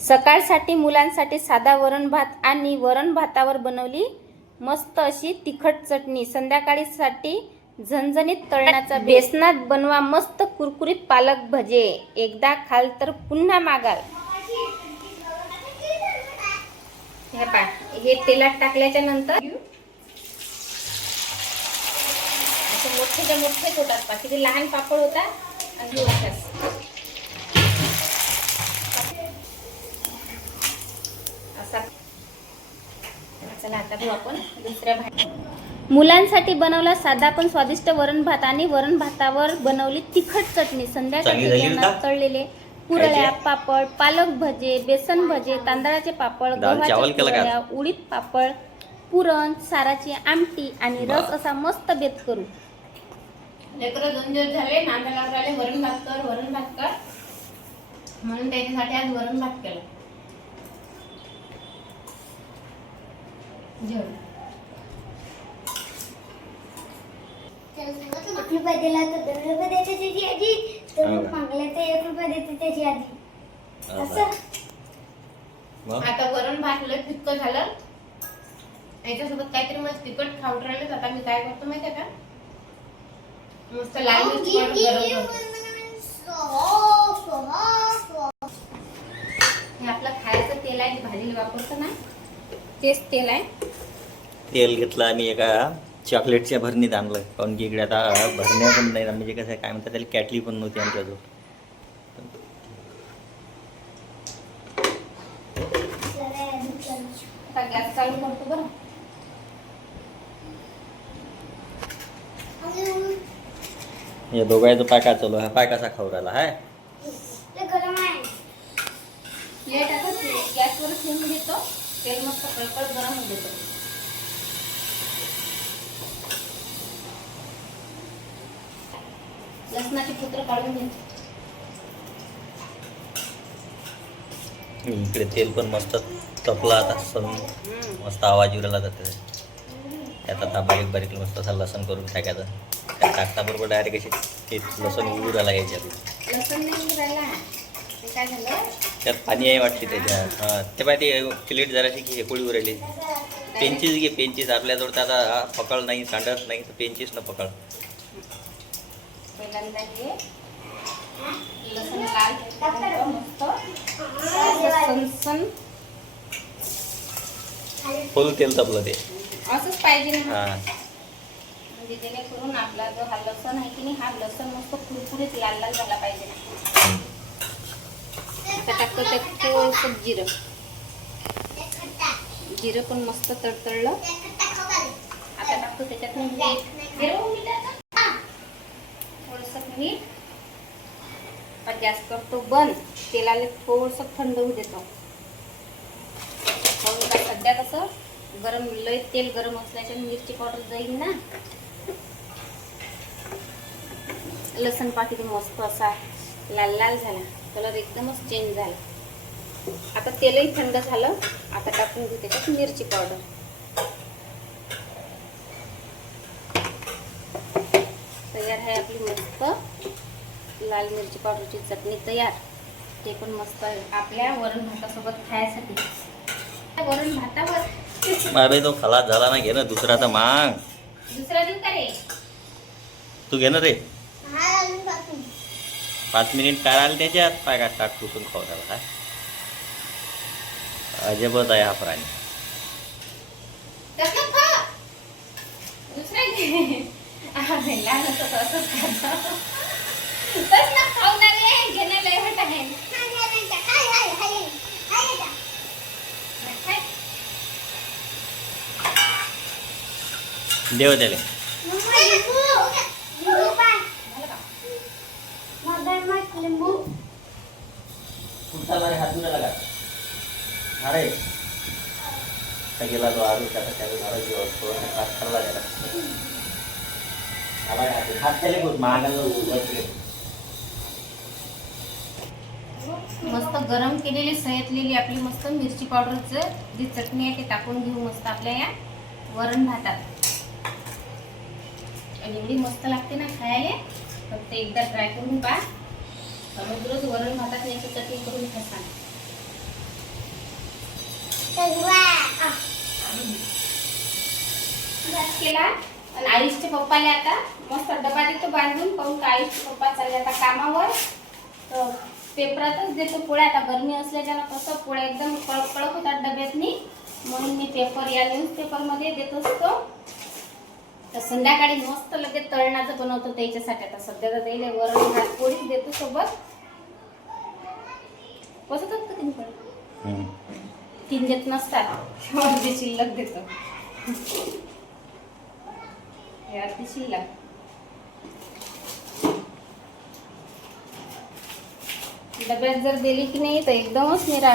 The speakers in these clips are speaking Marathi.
सकाळसाठी मुलांसाठी साधा वरण भात आणि वरण भातावर बनवली मस्त अशी तिखट चटणी। संध्याकाळीसाठी झणझणीत तळण्याचा बेसनात बनवा मस्त कुरकुरीत पालक भजे। एकदा खाल तर पुन्हा मागाल। हे पहा, हे तेलात टाकल्याच्या नंतर असे मोठे मोठे होतात पहा, किती लहान पापड होतात आणि असा। चला आता बघू आपण दुसऱ्या भाजी। मुलांसाठी बनवला साधा पण स्वादिष्ट वरण भात आणि वरण भातावर बनवली तिखट चटणी। संध्याकाळी तळलेले कुरड्या, पापड, पालक भजे, बेसन भजे, तांदळाचे पापड, गव्हाच्या कुरड्या, उडीद पापड, पुरण, साराची आमटी आणि रस असा मस्त बेत करू। लेकरं 2 दिवस झाले नांदाला राहिले वरण भात कर म्हणून त्याच्यासाठी आज वरण भात केला। ₹1 दिला तर ₹2 द्यायची त्याची आजी, तर मागले तर ₹1 देते त्याची आजी। असं आता वरण भात लय फिक्क झालं, याच्यासोबत काहीतरी मस्त तिखट खाऊन राहिलं। आता मी काय करतो माहिती का, मस्त लाल मिरची गरम करतो। हे आपलं खायचं तेल आहे, भाजीला वापरतो ना तेच तेल आहे। तेल घेतलं आम्ही एका चॉकलेटच्या भरणीत आणलं, कारण की इकडे आता भरण्या पण नाही, म्हणजे कसं काय म्हणतात त्याला, कॅटली पण नव्हती आमच्याजवळ। आता गॅस चालू करतो बरं। या दोघांचा पाय चालू आहे, पाय कसा खाऊ राहिला हाय। गरम आहे प्लेट आता गॅसवर ठेवून देतो, तेल मस्त कळकळ गरम होऊ देतो। लसणाची पुत्र काढून घेतो। इकडे तेल पण मस्त तपला आता, मस्त आवाज येऊ राहिला जाते त्यात। आता बारीक बारीक मस्त असा लसण करून टाकायचं, त्या टाकता बरोबर डायरेक्ट अशी ते लसण उडू राहिला याच्यात। लसण नाही उडू राहिला, ते काय झालं त्यात पाणी आहे वाटते त्याच्यात। हां ते पाहिजे प्लेट जराशी की हेकोळी उरायली। पेंचीस घे, पेंचीस आपल्याजवळ तर आता पकड नाही, सांडत नाही, तर पेंचीस न पकड। पहिल्यांदा हे लसण लाल मस्त सनसन फुल तेल तपलं ते, असंच पाहिजे ना। हां म्हणजे जेणेकरून आपला जो हा लसण आहे की नाही, हा लसण मस्त कुरकुरीत लाल लाल झाला पाहिजे ना। आता टाकतो त्यात थोडंसं जिरं पण मस्त तडतडलं। आता टाकतो त्याच्यात थोडंसं मीठ। गॅस करतो बंद, तेलाला थोडंसं थंड होऊ देतो। सध्या कसं गरम लय तेल गरम असल्याच्या मिरची पावडर जाईल ना। लसण पाकिट मस्त असा लाल लाल झाला, कलर एकदमच चेंज झाला। आता तेलही थंड झालं, आता टाकून घेऊ त्याच्यात मिरची पावडर। तयार आहे आपली मस्त लाल मिरची पावडरची चटणी तयार। ते पण मस्त आपल्या वरण भातासोबत खायसाठी। वरण भातावर बाबे तो खलास झाला ना, घे ना दुसरा तर माग। दुसरा देऊ का रे? तू घे ना रे। 5 मिनिट काय आलं त्याच्यात, पाय का टाक पुसून खाऊ त्याला काय। अजबच आहे हा प्राणी। दुसरा घे। लहान होतं असंच खातो। बस ना, खाऊ ना रे, घेणं लय हट आहे। देव त्याला हात धुवायला लागा। अरे काय गेला तो आरू त्याचा हात खाल्ला त्याला। हात त्याला मस्त गरम केलेली सयतलेली आपली मस्त मिरची पावडरचं जी चटणी आहे ते टाकून घेऊ मस्त आपल्या या वरण भातात। एवढी मस्त लागते ना खायला, फक्त एकदा ट्राय करून पहा। रोज रोज वरण भातात याची चटणी करून खा। केला आणि आयुषचे पप्पाले आता मस्त डबा देतो बांधून, काहून का आयुषचे पप्पा चालले आता कामावर. तर पेपरातच देतो पोळ्या. आता गरमी असल्याच्यानं कसं पोळ्या एकदम कडक कडक होतात डब्यातनी, म्हणून मी पेपर या न्यूजपेपरमध्ये देत असतो. तर संध्याकाळी मस्त लगेच तळणाचं बनवतो त्याच्यासाठी. आता सध्या तर त्याला वरण भात पोळीच देतो सोबत. बसतात का तीन पण? 3 देत नसतात, अर्धी शिल्लक देतो. हे अर्धी शिल्लक. डब्यात जर दिली की नाही तर एकदमच निरा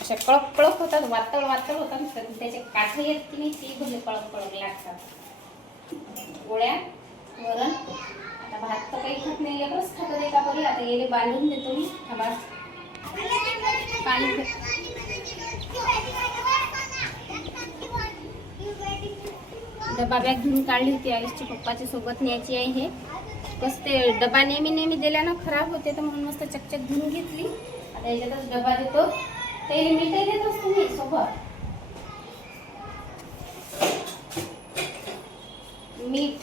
अशा कळक कळक होतात, वातळ वातळ होतात. त्याचे काठ येत की नाही ते भले कळक कळक लागतात. पोळ्या वरण. आता भात तर काही खात नाही, लेकरच खात नाही का बरी. आता येले बांधून देतो मी. पाणी डबा बॅग घेऊन काढली होती आयुषच्या पप्पाच्या सोबत न्यायची आहे. हे कसं ते डबा नेहमी नेहमी दिल्यानं खराब होते, तर म्हणून मस्त चकचक घेऊन घेतली. आता याच्यातच डबा देतो. ते मीठही देत असतो मी सोबत. मीठ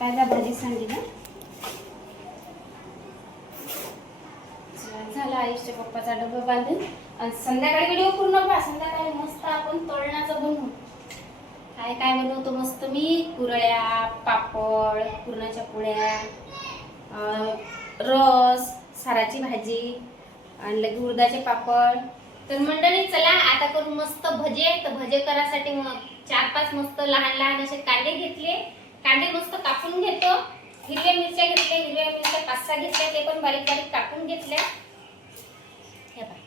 ताजा भाजी सांडली ना. झाला आयुषच्या पप्पाचा डबा बांधून. आणि संध्याकाळी व्हिडिओ पूर्ण पहा. संध्याकाळी मस्त आपण तळणाचं बनवू. काय काय बनवतो मस्त मी. कुरड्या, पापड, पुरणाच्या पोळ्या, रस, साराची भाजी आणि लगे उडदाचे पापड. तर मंडळी चला आता करू मस्त भजे. तर भजे करायसाठी 4-5 मस्त लहान लहान असे कांदे घेतले. कांदे मस्त कापून घेतो. हिरव्या मिरच्या घेतल्या. हिरव्या मिरच्या 5-6 घेतल्या, ते पण बारीक बारीक कापून घेतल्या. हे बघा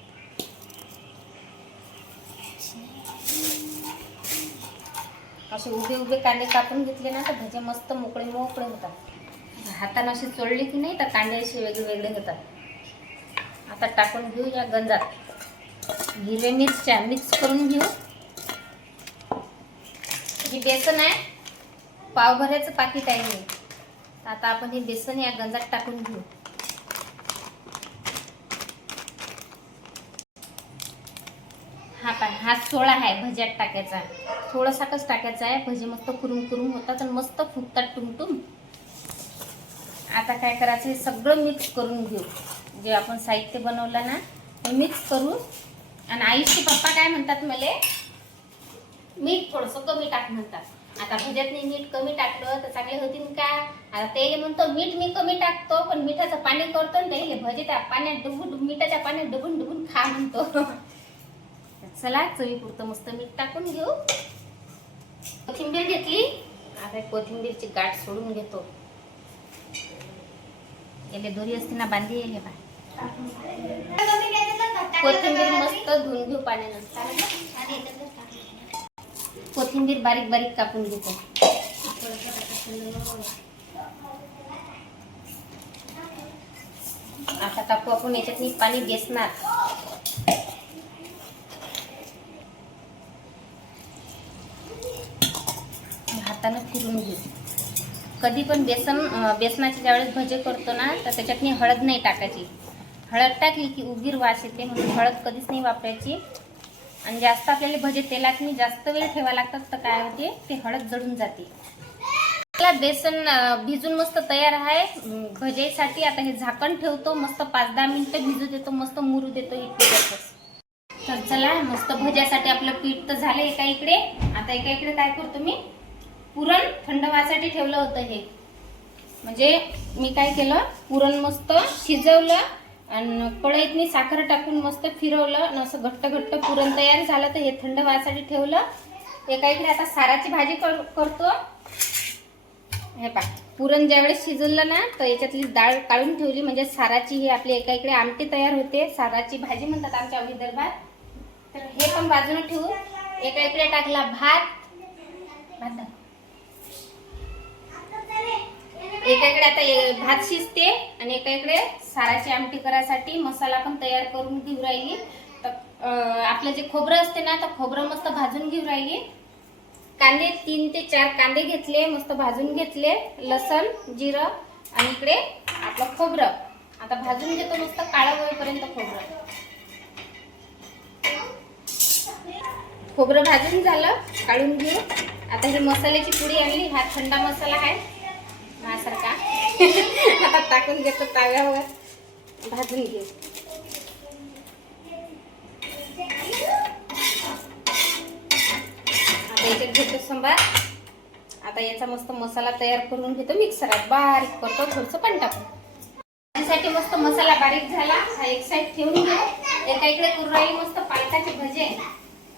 असे उभे उभे कांदे कापून घेतले ना तर भजे मस्त मोकळे मोकळे होतात. हाताने असे चोळले की नाही तर कांदे असे वेगळे वेगळे होतात. आता टाकून घेऊ या गंजात. हिरव्या मिरच्या मिक्स करून घेऊ. हे बेसन आहे, पावभऱ्याचं पाकिट आहे हे. आता आपण हे बेसन या गंजात टाकून घेऊ. हा सोळा आहे भज्यात टाकायचा. थोडासाच टाकायचा आहे. भजे मस्त कुरुम कुरुम होतात आणि मस्त फुगतात टुमटुम. आता काय करायचं, हे सगळं मिक्स करून घेऊ. जे आपण साहित्य बनवलं ना ते मिक्स करू. आणि आईचे पप्पा काय म्हणतात मला, मीठ थोडंसं कमी टाक म्हणतात. आता भज्यात नाही मीठ कमी टाकलं तर चांगले होतील का. आता ते म्हणतो मीठ मी कमी टाकतो, पण मिठाचं पाणी करतो ना ते भजे त्या पाण्यात डुबून मिठाच्या पाण्यात डुबून डुबून खा म्हणतो. चला चवीपुरतं मस्त मीठ टाकून घेऊ. कोथिंबीर घेतली. आता कोथिंबीरची गाठ सोडून घेतो. याले दोरी असते ना बांधी येईल बा. कोथिंबीर मस्त धुवून घेऊ पाण्यानं. कोथिंबीर बारीक बारीक कापून घेतो. आता टाकू आपण याच्यात मी पाणी बेसणार. हातानं फिरून घेऊ. कधी पण बेसनाचे ज्यावेळेस भजे करतो ना तर त्याच्यात हळद नाही टाकायची. हळद टाकली की उगीर वास येते, म्हणून हळद कधीच नाही वापरायची. आणि जास्त आपल्याला भजे तेलात जास्त वेळ ठेवायला लागतात तर काय होते ते हळद जळून जाते. आपला बेसन भिजून मस्त तयार आहे भजेसाठी. आता हे झाकण ठेवतो. मस्त 5-10 मिनिटं भिजू देतो. मस्त मुरू देतो हे पीठ. तर चला मस्त भज्यासाठी आपलं पीठ तर झालं एका इकडे. आता एका इकडे काय करतो मी, पुरण थंड व्हायसाठी ठेवलं होतं. हे म्हणजे मी काय केलं, पुरण मस्त शिजवलं आणि कढईतनी साखर टाकून मस्त फिरवलं आणि असं घट्ट घट्ट पुरण तयार झालं. तर हे थंड व्हायसाठी ठेवलं एका इकडे. आता साराची भाजी करतो. हे पहा पुरण ज्यावेळेस शिजवलं ना तर याच्यातली डाळ काढून ठेवली, म्हणजे साराची ही आपली एका इकडे आमटी तयार होते. साराची भाजी म्हणतात आमच्या विदर्भात. तर हे पण बाजूला ठेवून एका इकडे टाकला भात. एका इकडे आता भात शिजते आणि एका इकडे साराची आमटी करायसाठी मसाला पण तयार करून घेऊ राहिली. तर आपलं जे खोबरं असते ना तर खोबरं मस्त भाजून घेऊ राहिली. कांदे 3 ते 4 कांदे घेतले, मस्त भाजून घेतले. लसण, जिरं आणि इकडे आपलं खोबरं आता भाजून घेतो मस्त काळं होईपर्यंत खोबरं. खोबरं भाजून झालं, काढून घेऊ. आता ही मसाल्याची पुडी आणली, हा थंडा मसाला आहे माझ्यासारखा. आता टाकून घेतो ताव्यावर, भाजून घेऊ. आता याच्यात घेतो संभार. आता याचा मस्त मसाला तयार करून घेतो, मिक्सरात बारीक करतो, थोडंसं पाणी टाकून. त्यासाठी मस्त मसाला बारीक झाला. हा एक साईड ठेवून घेऊ. एका इकडे करून राहिली मस्त पालकाचे भजे.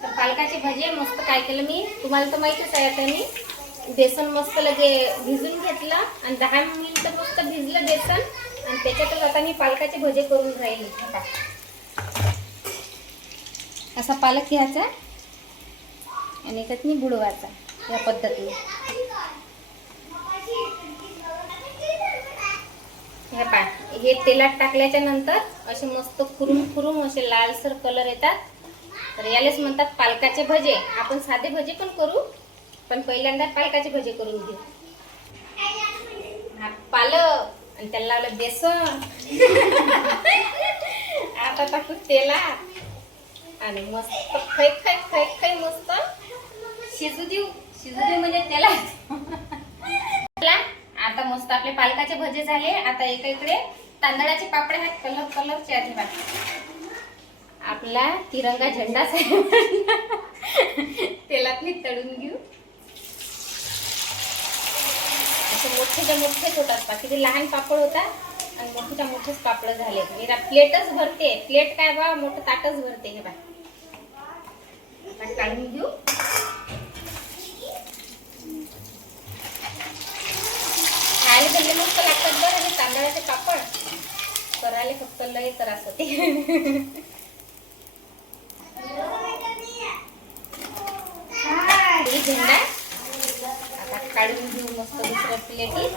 तर पालकाचे भजे मस्त काय केलं मी, तुम्हाला तर माहितीच आहे. आता मी बेसन मस्त लगे भिजून घेतलं आणि 10 मिनिटं मस्त भिजलं बेसन आणि त्याच्यातच आता मी पालकाचे भजे करून राहिली. असा पालक घ्यायचा आणि याच्यात मी बुडवायचा या पद्धतीने. हे तेलात टाकल्याच्या नंतर असे मस्त खुरून असे लालसर कलर येतात. तर यालाच म्हणतात पालकाचे भजे. आपण साधे भजे पण करू, पण पहिल्यांदा पालकाचे भजे करून घेऊ. हा पालक आणि त्याला लावलं बेसन. आता टाकू तेलात आणि मस्त खै मस्त शिजू देऊ म्हणजे त्याला. आता मस्त आपले पालकाचे भजे झाले. आता एका इकडे तांदळाचे पापड आहेत कलरचे आहेत. आपला तिरंगा झेंडा तेलात मी तळून घेऊ. असे मोठेच होतात. किती लहान पापड होतात आणि मोठेच पापड झाले. मेरा प्लेटच भरते. प्लेट काय बा, मोठं ताटच भरते. हे बा काढून घेऊ. खायला भले मस्त लागतात बरं. आणि तांदळाचे पापड करायला फक्त लय त्रास होते. झेंडा आता काढून घेऊ मस्त दुसऱ्या प्लेटीत.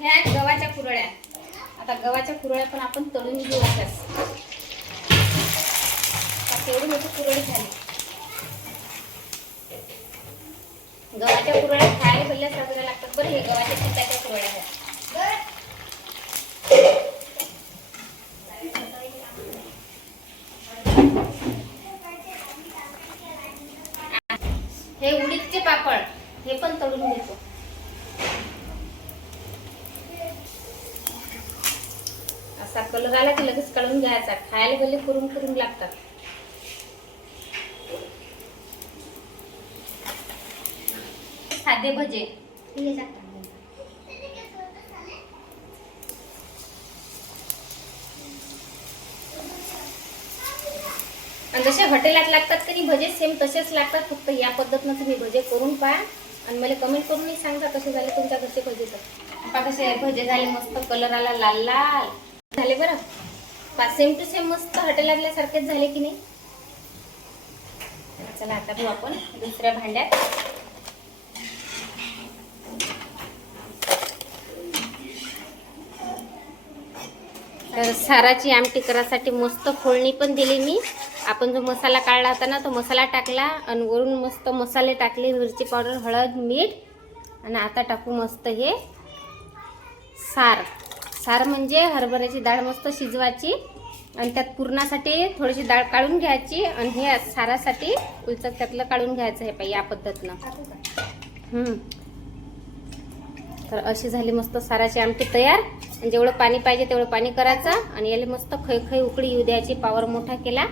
ह्या गव्हाच्या कुरड्या. आता गव्हाच्या कुरड्या पण आपण तळून घेऊ. अशाच एवढी मोठी कुरडी झाली. गव्हाच्या कुरड्या खायला भल्या साजऱ्या लागतात बरं. हे गव्हाच्या पिठाच्या कुरड्या आहेत. हे उडीदचे पापड, हे पण तळून घेतो. असा कलर आला की लगेच काढून घ्यायचा. खायला भले कुरुम लागतात. साधे भजे आणि जसे हॉटेलात लागतात की भजे सेम तसेच लागतात. फक्त या पद्धतीनं तुम्ही भजे करून पहा आणि मला कमेंट करून सांगा कसे झाले तुमच्या घरचे भजे. तर कसे भजे झाले, मस्त कलर आला, लाल लाल झाले बरं. सेम टू सेम मस्त हॉटेलातल्या सारखेच झाले की नाही. चला आता घेऊ आपण दुसऱ्या भांड्यात. तर साराची आमटी करायसाठी मस्त फोडणी पण दिली मी. आपण जो मसाला काढला होता ना, तो मसाला टाकला आणि वरून मस्त मसाले टाकले, मिरची पावडर, हळद, मीठ. आणि आता टाकू मस्त हे सार म्हणजे हरभऱ्याची डाळ मस्त शिजवायची आणि त्यात पुरणासाठी थोडीशी डाळ काढून घ्यायची आणि हे सारासाठी उलचक त्यातलं काढून घ्यायचं. हे पाहिजे या पद्धतीनं. तर अशी झाली मस्त साराची आमटी तयार. आणि जेवढं पाणी पाहिजे तेवढं पाणी करायचं आणि याला मस्त खै उकळी येऊ द्यायची. पावर मोठा केला.